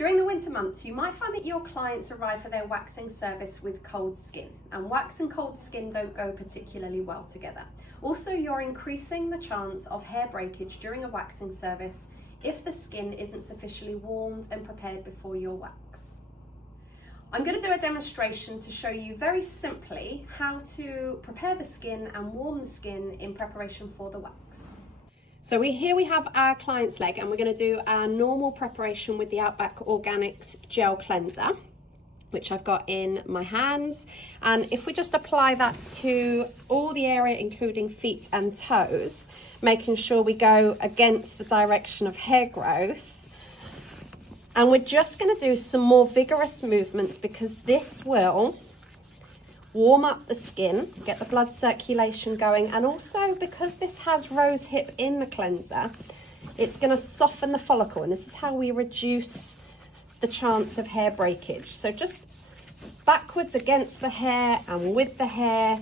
During the winter months, you might find that your clients arrive for their waxing service with cold skin, and wax and cold skin don't go particularly well together. Also, you're increasing the chance of hair breakage during a waxing service if the skin isn't sufficiently warmed and prepared before your wax. I'm going to do a demonstration to show you very simply how to prepare the skin and warm the skin in preparation for the wax. So here we have our client's leg, and we're going to do our normal preparation with the Outback Organics Gel Cleanser, which I've got in my hands. And if we just apply that to all the area, including feet and toes, making sure we go against the direction of hair growth. And we're just going to do some more vigorous movements because this will warm up the skin, get the blood circulation going, and also because this has rose hip in the cleanser, it's going to soften the follicle, and this is how we reduce the chance of hair breakage. So just backwards against the hair and with the hair,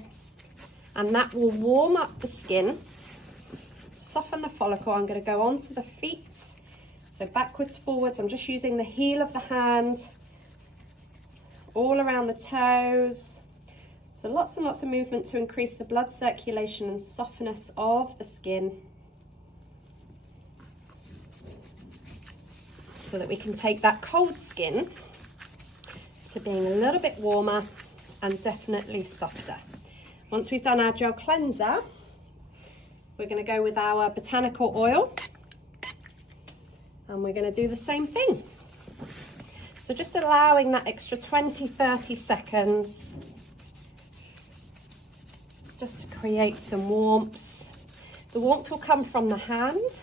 and that will warm up the skin, soften the follicle. I'm going to go onto the feet, so backwards, forwards. I'm just using the heel of the hand all around the toes. So lots and lots of movement to increase the blood circulation and softness of the skin, so that we can take that cold skin to being a little bit warmer and definitely softer. Once we've done our gel cleanser, we're going to go with our botanical oil, and we're going to do the same thing. So just allowing that extra 20-30 seconds just to create some warmth. The warmth will come from the hand,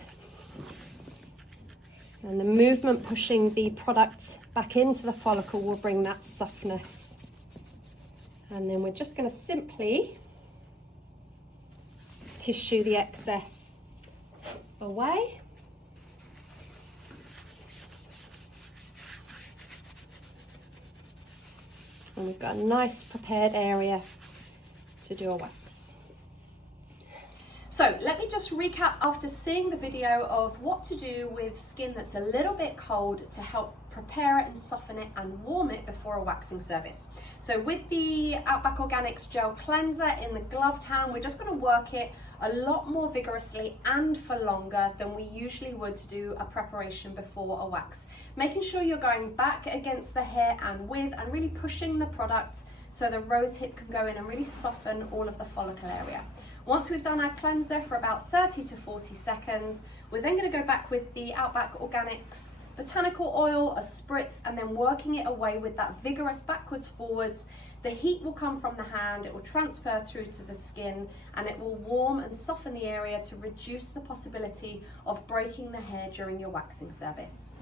and the movement pushing the product back into the follicle will bring that softness. And then we're just going to simply tissue the excess away. And we've got a nice prepared area to do a wax. So let me just recap after seeing the video of what to do with skin that's a little bit cold to help prepare it and soften it and warm it before a waxing service. So with the Outback Organics Gel Cleanser in the gloved hand, we're just going to work it a lot more vigorously and for longer than we usually would to do a preparation before a wax. Making sure you're going back against the hair and with, and really pushing the product so the rose hip can go in and really soften all of the follicle area. Once we've done our cleanser for about 30 to 40 seconds, we're then going to go back with the Outback Organics botanical oil, a spritz, and then working it away with that vigorous backwards, forwards. The heat will come from the hand, it will transfer through to the skin, and it will warm and soften the area to reduce the possibility of breaking the hair during your waxing service.